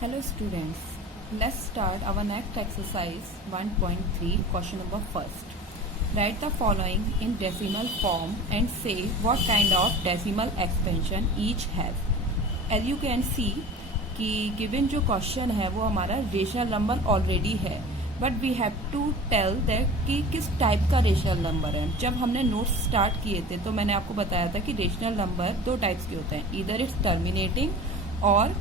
Hello students, let's start our next exercise 1.3 question number first. Write the following in decimal form and say what kind of decimal expansion each has. As you can see कि given जो question है वो हमारा rational number already है, but we have to tell that कि किस type का rational number है. जब हमने नोट्स स्टार्ट किए थे तो मैंने आपको बताया था कि रेशनल नंबर दो टाइप्स के होते हैं, ईदर इट्स टर्मिनेटिंग और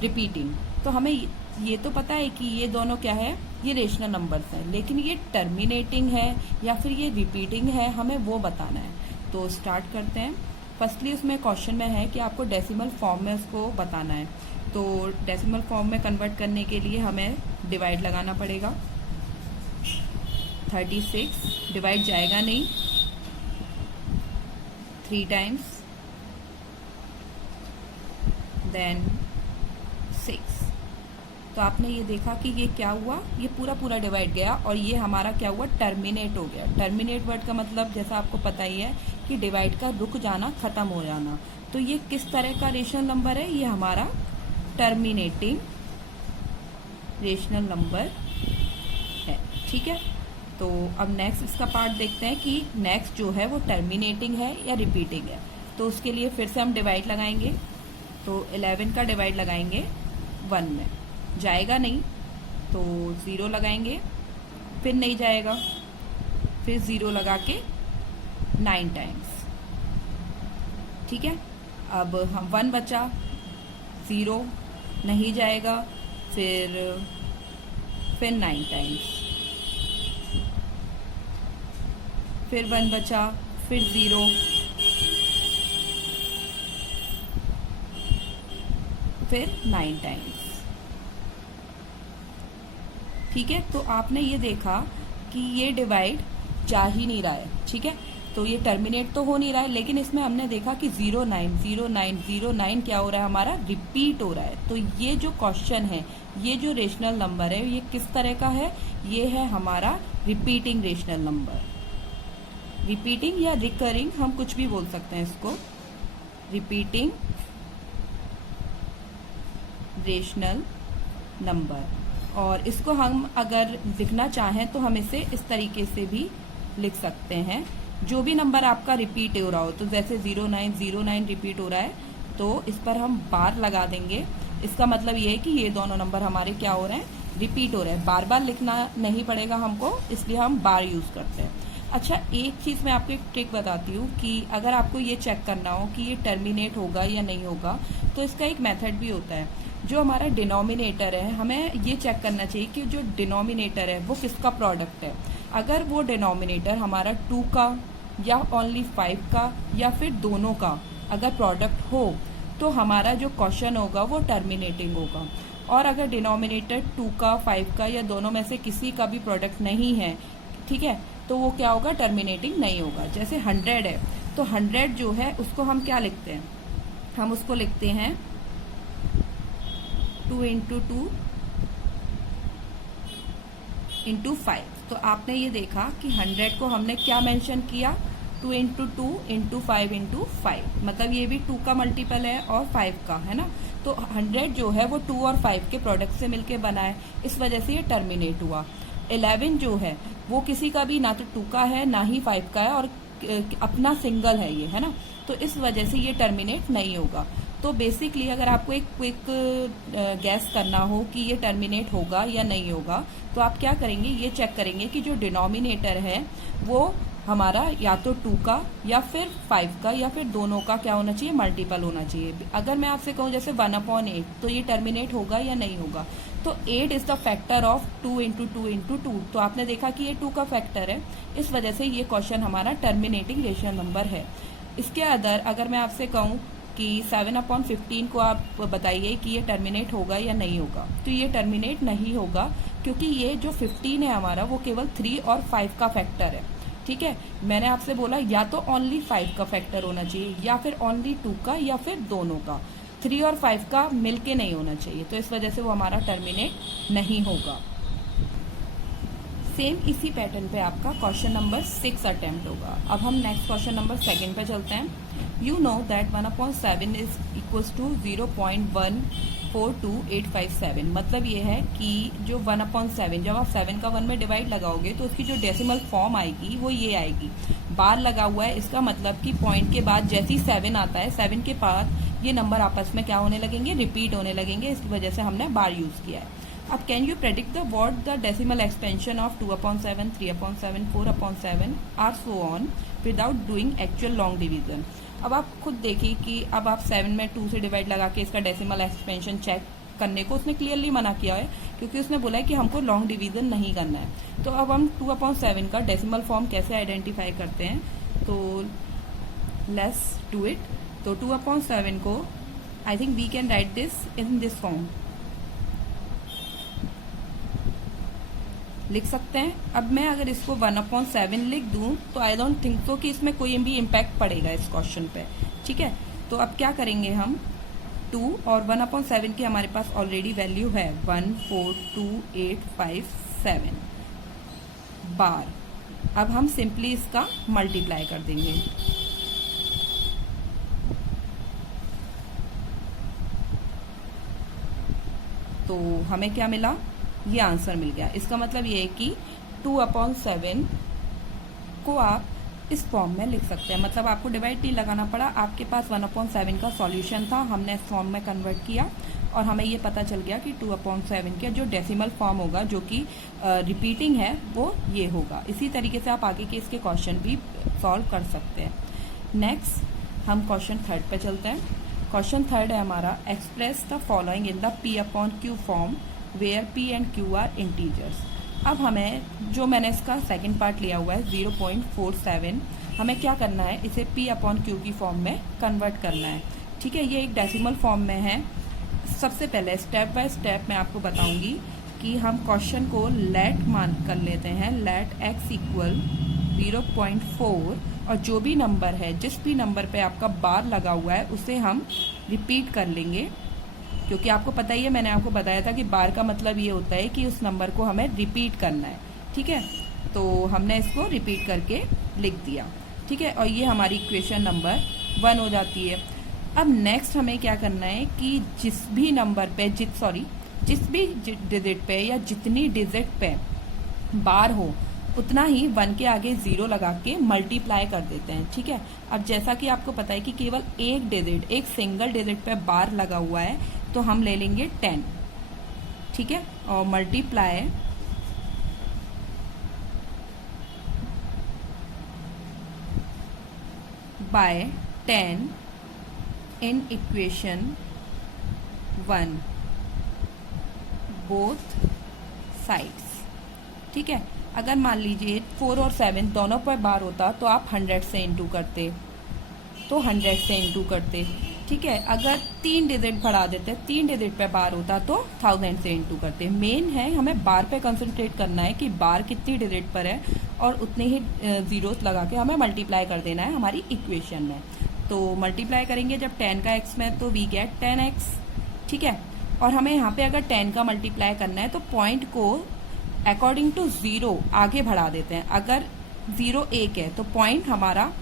रिपीटिंग. तो हमें ये तो पता है कि ये दोनों क्या है, ये रेशनल नंबर्स हैं, लेकिन ये टर्मिनेटिंग है या फिर ये रिपीटिंग है, हमें वो बताना है. तो स्टार्ट करते हैं. फर्स्टली उसमें क्वेश्चन में है कि आपको डेसिमल फॉर्म में उसको बताना है. तो डेसिमल फॉर्म में कन्वर्ट करने के लिए हमें डिवाइड लगाना पड़ेगा. 36 डिवाइड जाएगा नहीं, 3 टाइम्स, देन 6. तो आपने ये देखा कि ये क्या हुआ, ये पूरा डिवाइड गया और ये हमारा क्या हुआ, टर्मिनेट हो गया. टर्मिनेट वर्ड का मतलब जैसा आपको पता ही है कि डिवाइड का रुक जाना, खत्म हो जाना. तो ये किस तरह का रेशनल नंबर है, ये हमारा टर्मिनेटिंग रेशनल नंबर है. ठीक है. तो अब नेक्स्ट इसका पार्ट देखते हैं कि नेक्स्ट जो है वो टर्मिनेटिंग है या रिपीटिंग है. तो उसके लिए फिर से हम डिवाइड लगाएंगे. तो 11 का डिवाइड लगाएंगे 1 में, जाएगा नहीं तो 0 लगाएंगे, फिर नहीं जाएगा, फिर 0 लगा के 9 टाइम्स. ठीक है. अब हम 1 बचा, 0 नहीं जाएगा, फिर 9 टाइम्स, फिर 1 बचा, फिर 0, फिर 9 टाइम्स. ठीक है. तो आपने ये देखा कि ये डिवाइड जा ही नहीं रहा है. ठीक है. तो ये टर्मिनेट तो हो नहीं रहा है, लेकिन इसमें हमने देखा कि 090909 क्या हो रहा है, हमारा रिपीट हो रहा है. तो ये जो क्वेश्चन है, ये जो रेशनल नंबर है, ये किस तरह का है, ये है हमारा रिपीटिंग रेशनल नंबर. रिपीटिंग या रिकरिंग, हम कुछ भी बोल सकते हैं इसको. Repeating rational number. और इसको हम अगर लिखना चाहें तो हम इसे इस तरीके से भी लिख सकते हैं. जो भी नंबर आपका रिपीट हो रहा हो, तो जैसे 0909 रिपीट हो रहा है तो इस पर हम बार लगा देंगे. इसका मतलब ये है कि ये दोनों नंबर हमारे क्या हो रहे हैं, रिपीट हो रहे हैं. बार बार लिखना नहीं पड़ेगा हमको, इसलिए हम बार यूज करते हैं. अच्छा, एक चीज मैं आपको एक ट्रिक बताती हूँ कि अगर आपको ये चेक करना हो कि ये टर्मिनेट होगा या नहीं होगा, तो इसका एक मेथड भी होता है. जो हमारा डिनोमिनेटर है, हमें ये चेक करना चाहिए कि जो डिनोमिनेटर है वो किसका प्रोडक्ट है. अगर वो डिनोमिनेटर हमारा 2 का या ओनली 5 का या फिर दोनों का अगर प्रोडक्ट हो, तो हमारा जो क्वेश्चन होगा वो टर्मिनेटिंग होगा. और अगर डिनोमिनेटर 2 का, 5 का या दोनों में से किसी का भी प्रोडक्ट नहीं है, ठीक है, तो वो क्या होगा, टर्मिनेटिंग नहीं होगा. जैसे 100 है, तो 100 जो है उसको हम क्या लिखते हैं, हम उसको लिखते हैं 2 × 2 × 5. तो आपने ये देखा कि 100 को हमने क्या मेंशन किया, 2 × 2 × 5 × 5. मतलब ये भी 2 का मल्टीपल है और 5 का है ना. तो 100 जो है वो 2 और 5 के प्रोडक्ट से मिलके बना है, इस वजह से ये टर्मिनेट हुआ. 11 जो है वो किसी का भी ना तो 2 का है ना ही 5 का है और अपना सिंगल है ये, है ना. तो इस वजह से ये टर्मिनेट नहीं होगा. तो बेसिकली अगर आपको एक क्विक गैस करना हो कि ये टर्मिनेट होगा या नहीं होगा, तो आप क्या करेंगे, ये चेक करेंगे कि जो डिनोमिनेटर है वो हमारा या तो 2 का या फिर 5 का या फिर दोनों का क्या होना चाहिए, मल्टीपल होना चाहिए. अगर मैं आपसे कहूँ जैसे 1/8, तो ये टर्मिनेट होगा या नहीं होगा. तो 8 इज द फैक्टर ऑफ 2 × 2 × 2. तो आपने देखा कि ये 2 का फैक्टर है, इस वजह से ये क्वेश्चन हमारा टर्मिनेटिंग रेशनल नंबर है. इसके अगर मैं आपसे कहूँ कि 7/15 को आप बताइए कि ये टर्मिनेट होगा या नहीं होगा, तो ये टर्मिनेट नहीं होगा, क्योंकि ये जो 15 है हमारा वो केवल 3 और 5 का फैक्टर है. ठीक है. मैंने आपसे बोला या तो ओनली 5 का फैक्टर होना चाहिए या फिर ओनली 2 का या फिर दोनों का. 3 और 5 का मिलके नहीं होना चाहिए, तो इस वजह से वो हमारा टर्मिनेट नहीं होगा. सेम इसी पैटर्न पे आपका क्वेश्चन नंबर 6 अटेम्प्ट होगा। अब हम नेक्स्ट क्वेश्चन नंबर 2 पे चलते हैं। You know that 1/7 is equals to 0.142857। मतलब ये है कि जो 1/7 जब आप 7 का 1 में डिवाइड लगाओगे तो उसकी जो डेसिमल फॉर्म आएगी वो ये आएगी। बार लगा हुआ है, इसका मतलब कि पॉइंट के बाद जैसे ही 7 आता है, 7 के बाद ये नंबर आपस में क्या होने लगेंगे, रिपीट होने लगेंगे। इसकी वजह से हमने बार यूज किया है। अब can you predict the what the decimal expansion of 2/7, 3/7, 4/7 are so on without doing actual long division. अब आप खुद देखिए कि अब आप 7 में 2 से डिवाइड लगा के इसका डेसिमल एक्सपेंशन चेक करने को उसने क्लियरली मना किया है, क्योंकि उसने बोला है कि हमको लॉन्ग डिवीजन नहीं करना है। तो अब हम 2/7 का डेसिमल फॉर्म कैसे आइडेंटिफाई करते हैं, तो लेट्स डू इट। तो 2/7 को I think we can write this in this form, लिख सकते हैं। अब मैं अगर इसको 1/7 लिख दूं तो आई डोंट थिंक सो कि इसमें कोई भी इम्पैक्ट पड़ेगा इस क्वेश्चन पे, ठीक है। तो अब क्या करेंगे हम, 2 और 1/7 की हमारे पास ऑलरेडी वैल्यू है 142,857 बार। अब हम सिंपली इसका मल्टीप्लाई कर देंगे। तो हमें क्या मिला, ये आंसर मिल गया। इसका मतलब ये है कि 2/7 को आप इस फॉर्म में लिख सकते हैं, मतलब आपको डिवाइड नहीं लगाना पड़ा। आपके पास 1/7 का सॉल्यूशन था, हमने इस फॉर्म में कन्वर्ट किया और हमें ये पता चल गया कि 2/7 का जो डेसिमल फॉर्म होगा, जो कि रिपीटिंग है, वो ये होगा। इसी तरीके से आप आगे के इसके क्वेश्चन भी सॉल्व कर सकते हैं। नेक्स्ट हम क्वेश्चन 3 पे चलते हैं। क्वेश्चन 3 है हमारा, express the following in the P/Q form where P and Q are integers. अब हमें, जो मैंने इसका सेकंड पार्ट लिया हुआ है 0.47, हमें क्या करना है, इसे P/Q की फॉर्म में कन्वर्ट करना है, ठीक है। ये एक डेसिमल फॉर्म में है। सबसे पहले स्टेप बाय स्टेप मैं आपको बताऊंगी कि हम क्वेश्चन को लेट मान कर लेते हैं, लेट x इक्वल 0.4 और जो भी नंबर है, जिस भी नंबर पे आपका बार लगा हुआ है उसे हम रिपीट कर लेंगे, क्योंकि आपको पता ही है, मैंने आपको बताया था कि बार का मतलब ये होता है कि उस नंबर को हमें रिपीट करना है, ठीक है। तो हमने इसको रिपीट करके लिख दिया, ठीक है। और ये हमारी इक्वेशन नंबर 1 हो जाती है। अब नेक्स्ट हमें क्या करना है कि जिस भी नंबर पे जिस भी डिजिट पे या जितनी डिजिट पे बार हो, उतना ही 1 के आगे 0 लगा के मल्टीप्लाई कर देते हैं, ठीक है। अब जैसा कि आपको पता है कि केवल एक डिजिट, एक सिंगल डिजिट पे बार लगा हुआ है, तो हम ले लेंगे 10, ठीक है, और multiply by 10 in equation 1 both sides, ठीक है। अगर मान लीजिए 4 और 7 दोनों पर बार होता तो आप 100 से इंटू करते, तो 100 से इंटू करते, ठीक है। अगर 3 डिजिट बढ़ा देते, 3 डिजिट पे बार होता तो 1000 से इंटू करते। मेन है हमें बार पे कंसंट्रेट करना है कि बार कितनी डिजिट पर है और उतने ही जीरोस लगा के हमें मल्टीप्लाई कर देना है हमारी इक्वेशन में। तो मल्टीप्लाई करेंगे जब 10 का x में, तो वी गेट 10x, ठीक है। और हमें यहाँ पे अगर 10 का मल्टीप्लाई करना है तो पॉइंट को अकॉर्डिंग टू 0 आगे बढ़ा देते हैं। अगर 0 1 है तो पॉइंट हमारा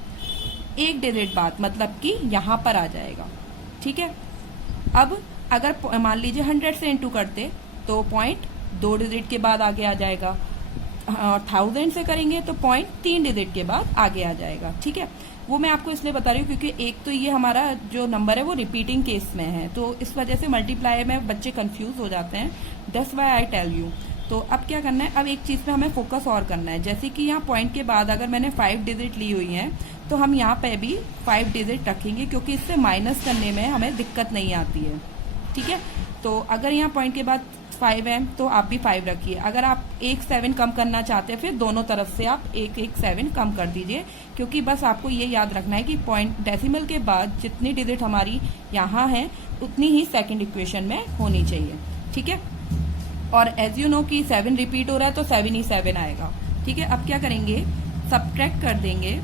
एक डिजिट बाद, मतलब कि यहाँ पर आ जाएगा, ठीक है। अब अगर मान लीजिए 100 से इंटू करते तो पॉइंट 2 डिजिट के बाद आगे आ जाएगा। 1000 से करेंगे तो पॉइंट 3 डिजिट के बाद आगे आ जाएगा, ठीक है। वो मैं आपको इसलिए बता रही हूँ क्योंकि एक तो ये हमारा जो नंबर है वो रिपीटिंग केस में है, तो इस वजह से मल्टीप्लाई में बच्चे कंफ्यूज हो जाते हैं। That's why I tell you. तो अब क्या करना है, अब एक चीज़ पे हमें फोकस और करना है। जैसे कि यहाँ पॉइंट के बाद अगर मैंने 5 डिजिट ली हुई हैं तो हम यहाँ पे भी 5 डिजिट रखेंगे, क्योंकि इससे माइनस करने में हमें दिक्कत नहीं आती है, ठीक है। तो अगर यहाँ पॉइंट के बाद 5 है तो आप भी 5 रखिए। अगर आप एक 7 कम करना चाहते हैं, फिर दोनों तरफ से आप एक 7 कम कर दीजिए, क्योंकि बस आपको ये याद रखना है कि पॉइंट डेसिमल के बाद जितनी डिजिट हमारी यहाँ है उतनी ही सेकंड इक्वेशन में होनी चाहिए, ठीक है। और एज यू नो कि 7 रिपीट हो रहा है तो 7 ही 7 आएगा, ठीक है। अब क्या करेंगे, सब्ट्रैक्ट कर देंगे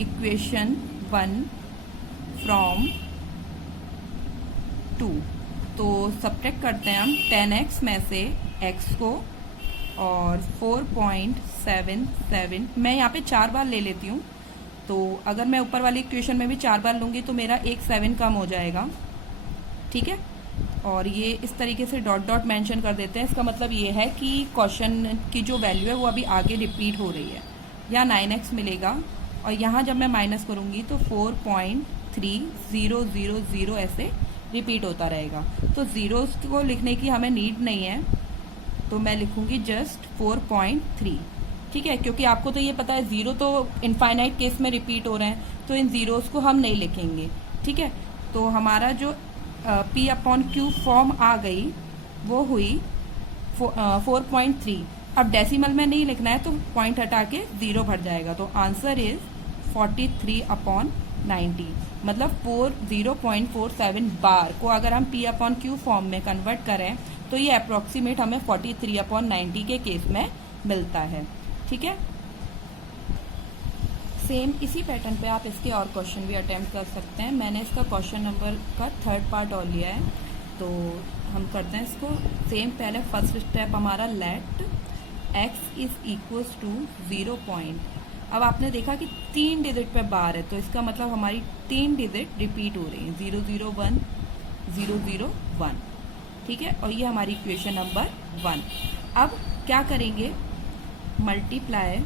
इक्वेशन 1 फ्रॉम 2। तो सब्ट्रैक्ट करते हैं हम 10x में से x को और 4.77 मैं यहाँ पे 4 बार ले लेती हूँ, तो अगर मैं ऊपर वाली इक्वेशन में भी 4 बार लूँगी तो मेरा एक 7 कम हो जाएगा, ठीक है। और ये इस तरीके से डॉट डॉट मेंशन कर देते हैं। इसका मतलब ये है कि क्वेश्चन की जो वैल्यू है वो अभी आगे रिपीट हो रही है। यहाँ 9x मिलेगा और यहाँ जब मैं माइनस करूँगी तो 4.3000 ऐसे रिपीट होता रहेगा। तो ज़ीरोस को लिखने की हमें नीड नहीं है, तो मैं लिखूँगी जस्ट 4.3, ठीक है, क्योंकि आपको तो ये पता है ज़ीरो तो इनफाइनाइट केस में रिपीट हो रहे हैं, तो इन ज़ीरोस को हम नहीं लिखेंगे, ठीक है। तो हमारा जो P/Q फॉर्म आ गई वो हुई 4.3। अब डेसिमल में नहीं लिखना है तो पॉइंट हटा के 0 भर जाएगा, तो आंसर इज 43/90, मतलब 0.47 बार को अगर हम P/Q फॉर्म में कन्वर्ट करें तो ये अप्रोक्सीमेट हमें 43/90 के केस में मिलता है, ठीक है। सेम इसी पैटर्न पे आप इसके और क्वेश्चन भी अटेम्प्ट कर सकते हैं। मैंने इसका क्वेश्चन नंबर का 3rd पार्ट और लिया है, तो हम करते हैं इसको। सेम पहले फर्स्ट स्टेप हमारा let x is equals to 0 point. अब आपने देखा कि 3 डिजिट पे बार है, तो इसका मतलब हमारी 3 डिजिट रिपीट हो रही है, 001 001, ठीक है। और ये हमारी इक्वेशन नंबर 1। अब क्या करेंगे, मल्टीप्लाई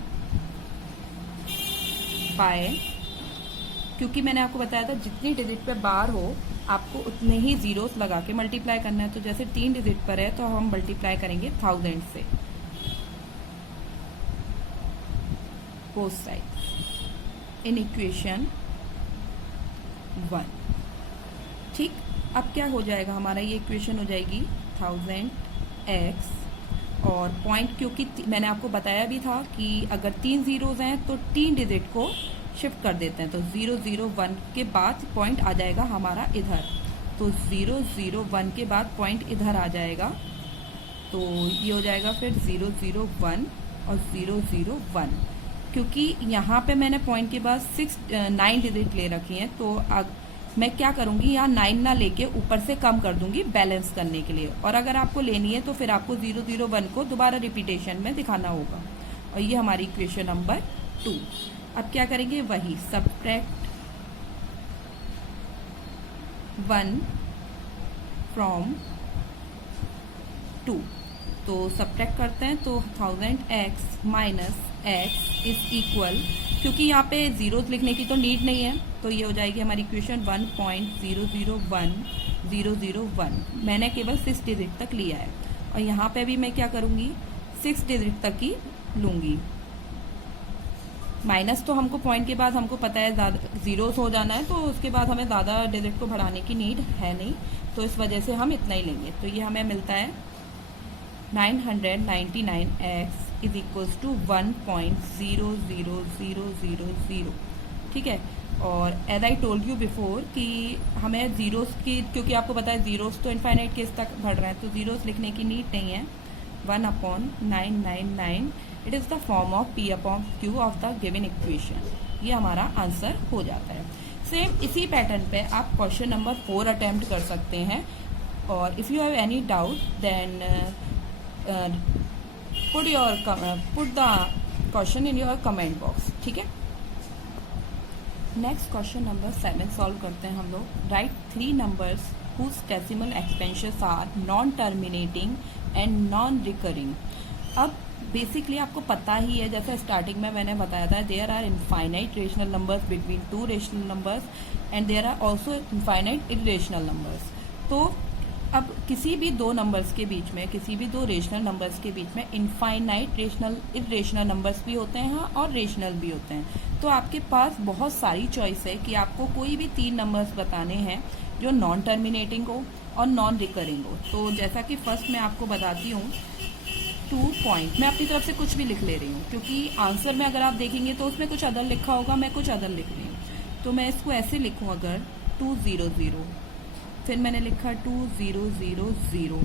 बाय, क्योंकि मैंने आपको बताया था जितनी डिजिट पे बार हो आपको उतने ही जीरोस लगा के मल्टीप्लाई करना है। तो जैसे 3 डिजिट पर है तो हम मल्टीप्लाई करेंगे 1000 से, बोथ साइड इन इक्वेशन 1, ठीक। अब क्या हो जाएगा हमारा, ये इक्वेशन हो जाएगी 1000x और पॉइंट, क्योंकि मैंने आपको बताया भी था कि अगर 3 जीरोज हैं तो 3 डिजिट को शिफ्ट कर देते हैं, तो 001 के बाद पॉइंट आ जाएगा हमारा इधर, तो 001 के बाद पॉइंट इधर आ जाएगा, तो ये हो जाएगा फिर 001 और 001। क्योंकि यहाँ पे मैंने पॉइंट के बाद 9 डिजिट ले रखी हैं, तो मैं क्या करूँगी, यहाँ 9 ना लेके ऊपर से कम कर दूंगी बैलेंस करने के लिए। और अगर आपको लेनी है तो फिर आपको 001 को दोबारा रिपीटेशन में दिखाना होगा। और ये हमारी इक्वेशन नंबर 2। अब क्या करेंगे, वही सब्ट्रैक्ट 1 फ्रॉम 2, तो सब्ट्रैक्ट करते हैं तो 1000x minus x is equal, क्योंकि यहाँ पे जीरोस लिखने की तो नीड नहीं है, तो ये हो जाएगी हमारी इक्वेशन 1.001001। मैंने केवल 6 डिजिट तक लिया है और यहाँ पे भी मैं क्या करूँगी, 6 डिजिट तक ही लूँगी। माइनस तो हमको पॉइंट के बाद हमको पता है ज़्यादा जीरोस हो जाना है, तो उसके बाद हमें ज़्यादा डिजिट को बढ़ाने की नीड है नहीं, तो इस वजह से हम इतना ही लेंगे। तो ये हमें मिलता है 999x इज इक्वल्स टू 1.00000, ठीक है। और as I told you before कि हमें जीरोस की, क्योंकि आपको पता है जीरोस तो इनफाइनाइट केस तक बढ़ रहे हैं, तो जीरोस लिखने की नीड नहीं है। 1/999 it is the form of P/Q of the given equation, ये हमारा आंसर हो जाता है। सेम इसी पैटर्न पे आप क्वेश्चन नंबर 4 अटेम्प्ट कर सकते हैं, और if you have any doubt then put the question in your comment box, ठीक है। नेक्स्ट क्वेश्चन नंबर 7 सॉल्व करते हैं हम लोग। Right 3 numbers whose decimal expansions are non terminating and non recurring. अब बेसिकली आपको पता ही है, जैसे स्टार्टिंग में मैंने बताया था, there are infinite rational numbers between 2 rational numbers and there are also infinite irrational numbers. तो अब किसी भी 2 नंबर्स के बीच में, किसी भी 2 रेशनल नंबर्स के बीच में इनफाइनाइट रेशनल इरेशनल नंबर्स भी होते हैं और रेशनल भी होते हैं। तो आपके पास बहुत सारी चॉइस है कि आपको कोई भी 3 नंबर्स बताने हैं जो नॉन टर्मिनेटिंग हो और नॉन रिकरिंग हो। तो जैसा कि फर्स्ट मैं आपको बताती हूँ 2 पॉइंट, मैं अपनी तरफ से कुछ भी लिख ले रही हूँ, क्योंकि आंसर में अगर आप देखेंगे तो उसमें कुछ अदर लिखा होगा, मैं कुछ अदर लिख रही हूँ। तो मैं इसको ऐसे लिखूँ, अगर 200, फिर मैंने लिखा 2000,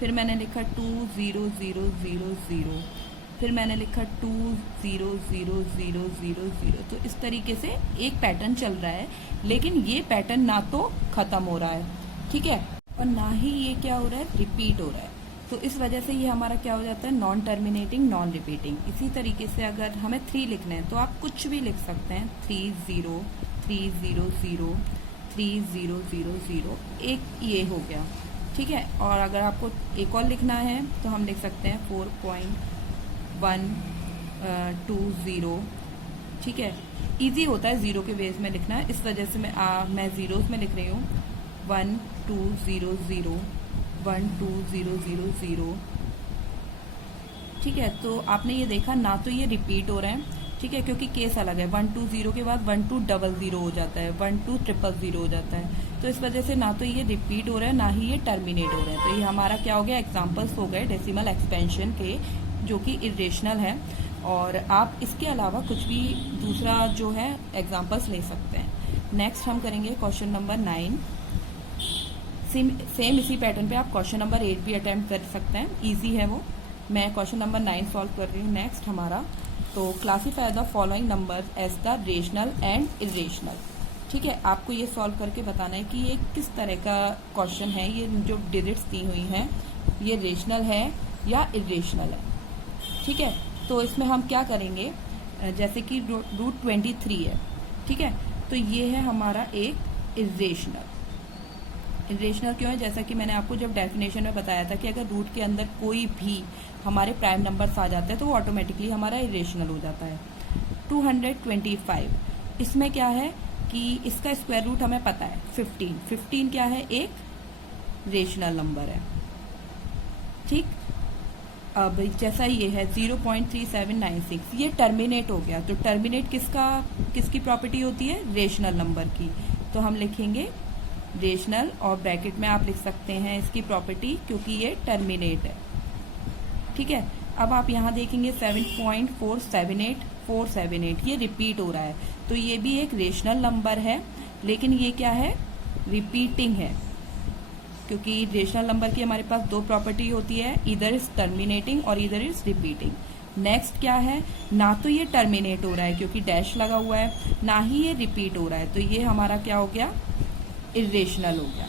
फिर मैंने लिखा 20000, फिर मैंने लिखा 200000। तो इस तरीके से एक पैटर्न चल रहा है, लेकिन ये पैटर्न ना तो खत्म हो रहा है, ठीक है, और ना ही ये क्या हो रहा है, रिपीट हो रहा है। तो इस वजह से ये हमारा क्या हो जाता है, नॉन टर्मिनेटिंग नॉन रिपीटिंग। इसी तरीके से अगर हमें 3 लिखना है तो आप कुछ भी लिख सकते हैं, 3 0 3 0 0 3 0 0 0, एक ये हो गया, ठीक है। और अगर आपको एक और लिखना है तो हम लिख सकते हैं 4.120, ठीक है। इजी होता है जीरो के बेस में लिखना, इस वजह से मैं जीरोस में लिख रही हूँ 1 2 0 0 1 2 0 0 0, ठीक है। तो आपने ये देखा ना, तो ये रिपीट हो रहे हैं, ठीक है, क्योंकि केस अलग है। 1 2 0 के बाद 1 2 00 हो जाता है, 1 2 000 हो जाता है। तो इस वजह से ना तो ये रिपीट हो रहा है ना ही ये टर्मिनेट हो रहे हैं। तो ये हमारा क्या हो गया, एग्जाम्पल्स हो गए डेसिमल एक्सपेंशन के, जो कि इरेशनल है। और आप इसके अलावा कुछ भी दूसरा जो है एग्जाम्पल्स ले सकते हैं। नेक्स्ट हम करेंगे क्वेश्चन नंबर 9। सेम इसी पैटर्न पे आप क्वेश्चन नंबर 8 भी अटेम्प्ट कर सकते हैं, इजी है वो। मैं क्वेश्चन नंबर 9 सॉल्व कर रही हूँ। नेक्स्ट हमारा, तो classify the following number as the rational and irrational, ठीक है। आपको ये सॉल्व करके बताना है कि ये किस तरह का क्वेश्चन है, ये जो डिजिट्स दी हुई हैं ये रेशनल है या इरेशनल है, ठीक है। तो इसमें हम क्या करेंगे, जैसे कि रूट 23 है, ठीक है, तो ये है हमारा एक इरेशनल। इरेशनल क्यों है, जैसा कि मैंने आपको जब डेफिनेशन में बताया था कि अगर रूट के अंदर कोई भी हमारे प्राइम नंबर्स आ जाते हैं तो वो ऑटोमेटिकली हमारा इरेशनल हो जाता है। 225, इसमें क्या है कि इसका स्क्वायर रूट हमें पता है 15 क्या है, एक रेशनल नंबर है, ठीक। अब जैसा ये है 0.3796, ये टर्मिनेट हो गया। तो टर्मिनेट किसकी प्रॉपर्टी होती है, रेशनल नंबर की। तो हम लिखेंगे रेशनल और ब्रैकेट में आप लिख सकते हैं इसकी प्रॉपर्टी, क्योंकि ये टर्मिनेट है, ठीक है। अब आप यहाँ देखेंगे 7.478478, ये रिपीट हो रहा है, तो ये भी एक रेशनल नंबर है, लेकिन ये क्या है, रिपीटिंग है, क्योंकि रेशनल नंबर की हमारे पास दो प्रॉपर्टी होती है, इधर इज टर्मिनेटिंग और इधर इज रिपीटिंग। नेक्स्ट क्या है, ना तो ये टर्मिनेट हो रहा है क्योंकि डैश लगा हुआ है, ना ही ये रिपीट हो रहा है, तो ये हमारा क्या हो गया, इरेशनल हो गया।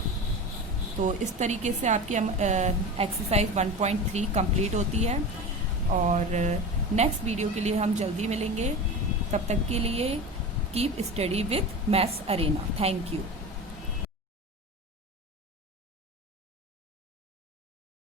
तो इस तरीके से आपकी एक्सरसाइज 1.3 कंप्लीट होती है। और नेक्स्ट वीडियो के लिए हम जल्दी मिलेंगे, तब तक के लिए keep study with maths Arena. Thank you.